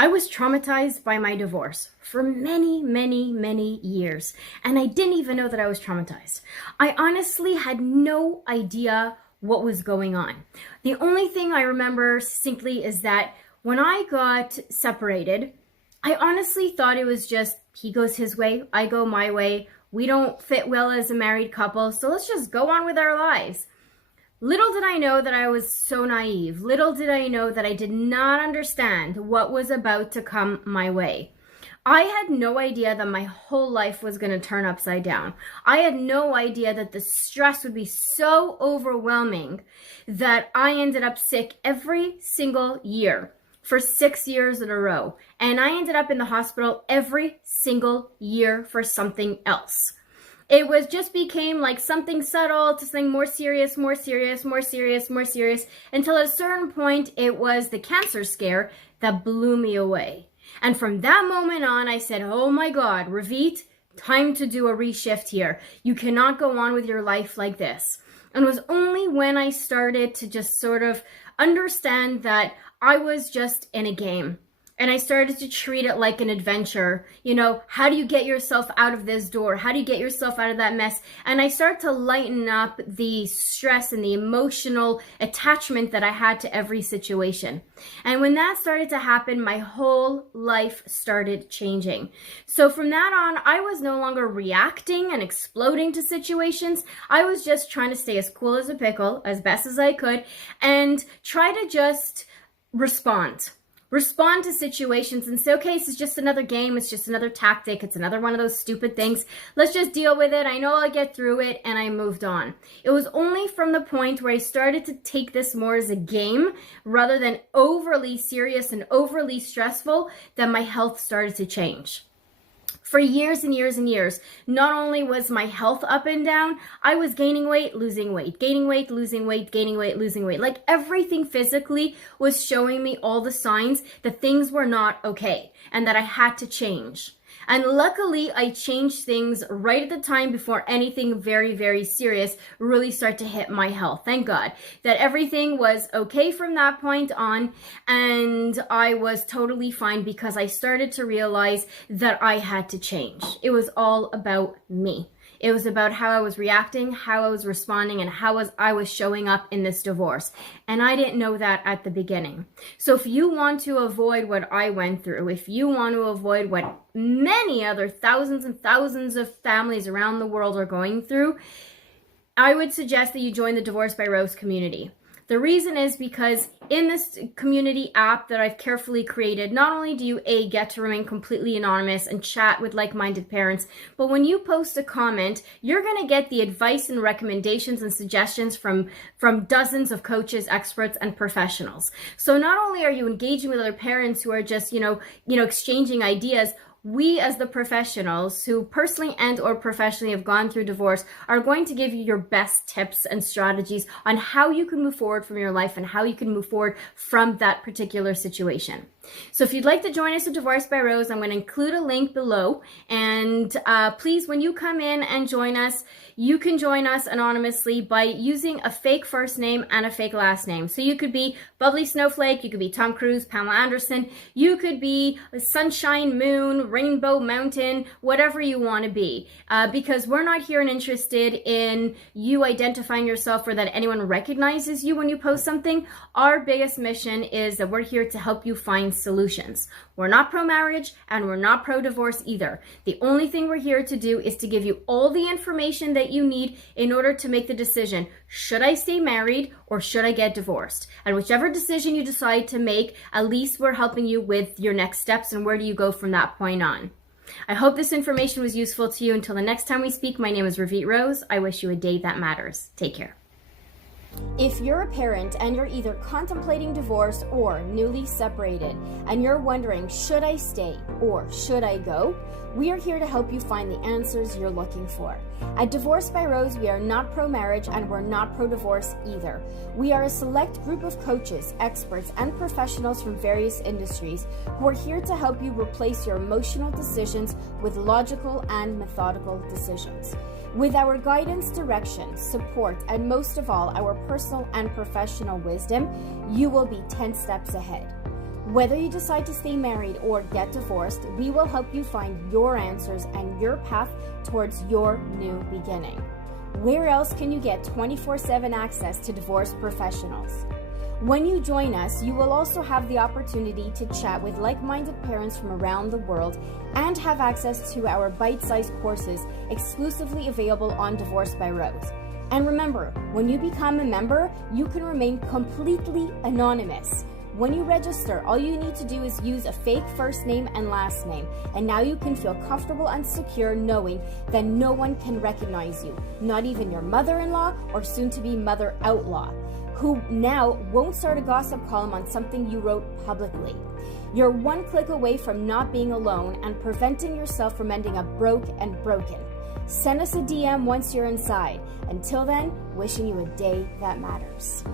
I was traumatized by my divorce for many, many, many years, and I didn't even know that I was traumatized. I honestly had no idea what was going on. The only thing I remember succinctly is that when I got separated, I honestly thought it was just he goes his way, I go my way. We don't fit well as a married couple, so let's just go on with our lives. Little did I know that I was so naive. Little did I know that I did not understand what was about to come my way. I had no idea that my whole life was going to turn upside down. I had no idea that the stress would be so overwhelming that I ended up sick every single year for 6 years in a row. And I ended up in the hospital every single year for something else. It was just became like something subtle to something more serious, more serious, more serious, more serious, until at a certain point it was the cancer scare that blew me away. And from that moment on, I said, oh my God, Ravit, time to do a reshift here. You cannot go on with your life like this. And it was only when I started to just sort of understand that I was just in a game. And I started to treat it like an adventure. You know, how do you get yourself out of this door? How do you get yourself out of that mess? And I started to lighten up the stress and the emotional attachment that I had to every situation. And when that started to happen, my whole life started changing. So from that on, I was no longer reacting and exploding to situations. I was just trying to stay as cool as a pickle, as best as I could, and try to just respond to situations and say, okay, this is just another game. It's just another tactic. It's another one of those stupid things. Let's just deal with it. I know I'll get through it. And I moved on. It was only from the point where I started to take this more as a game rather than overly serious and overly stressful that my health started to change. For years and years and years, not only was my health up and down, I was gaining weight, losing weight, gaining weight, losing weight, gaining weight, losing weight. Like everything physically was showing me all the signs that things were not okay and that I had to change. And luckily, I changed things right at the time before anything very, very serious really started to hit my health. Thank God that everything was okay from that point on. And I was totally fine because I started to realize that I had to change. It was all about me. It was about how I was reacting, how I was responding, and how I was showing up in this divorce. And I didn't know that at the beginning. So if you want to avoid what I went through, if you want to avoid what many other thousands and thousands of families around the world are going through, I would suggest that you join the Divorce by Rose community. The reason is because in this community app that I've carefully created, not only do you get to remain completely anonymous and chat with like-minded parents, but when you post a comment, you're going to get the advice and recommendations and suggestions from dozens of coaches, experts, and professionals. So not only are you engaging with other parents who are just, exchanging ideas, we as the professionals who personally and or professionally have gone through divorce are going to give you your best tips and strategies on how you can move forward from your life and how you can move forward from that particular situation. So if you'd like to join us at Divorce by Rose, I'm going to include a link below. And please, when you come in and join us, you can join us anonymously by using a fake first name and a fake last name. So you could be Bubbly Snowflake, you could be Tom Cruise, Pamela Anderson, you could be Sunshine Moon, Rainbow Mountain, whatever you want to be. Because we're not here and interested in you identifying yourself or that anyone recognizes you when you post something. Our biggest mission is that we're here to help you find solutions. We're not pro-marriage and we're not pro-divorce either. The only thing we're here to do is to give you all the information that you need in order to make the decision, should I stay married or should I get divorced? And whichever decision you decide to make, at least we're helping you with your next steps and where do you go from that point on. I hope this information was useful to you. Until the next time we speak, my name is Ravit Rose. I wish you a day that matters. Take care. If you're a parent and you're either contemplating divorce or newly separated and you're wondering, should I stay or should I go? We are here to help you find the answers you're looking for. At Divorce by Rose, we are not pro-marriage and we're not pro-divorce either. We are a select group of coaches, experts, and professionals from various industries who are here to help you replace your emotional decisions with logical and methodical decisions. With our guidance, direction, support, and most of all, our personal and professional wisdom, you will be 10 steps ahead. Whether you decide to stay married or get divorced, we will help you find your answers and your path towards your new beginning. Where else can you get 24/7 access to divorce professionals? When you join us, you will also have the opportunity to chat with like-minded parents from around the world and have access to our bite-sized courses exclusively available on Divorce by Rose. And remember, when you become a member, you can remain completely anonymous. When you register, all you need to do is use a fake first name and last name, and now you can feel comfortable and secure knowing that no one can recognize you, not even your mother-in-law or soon-to-be mother-outlaw, who now won't start a gossip column on something you wrote publicly. You're one click away from not being alone and preventing yourself from ending up broke and broken. Send us a DM once you're inside. Until then, wishing you a day that matters.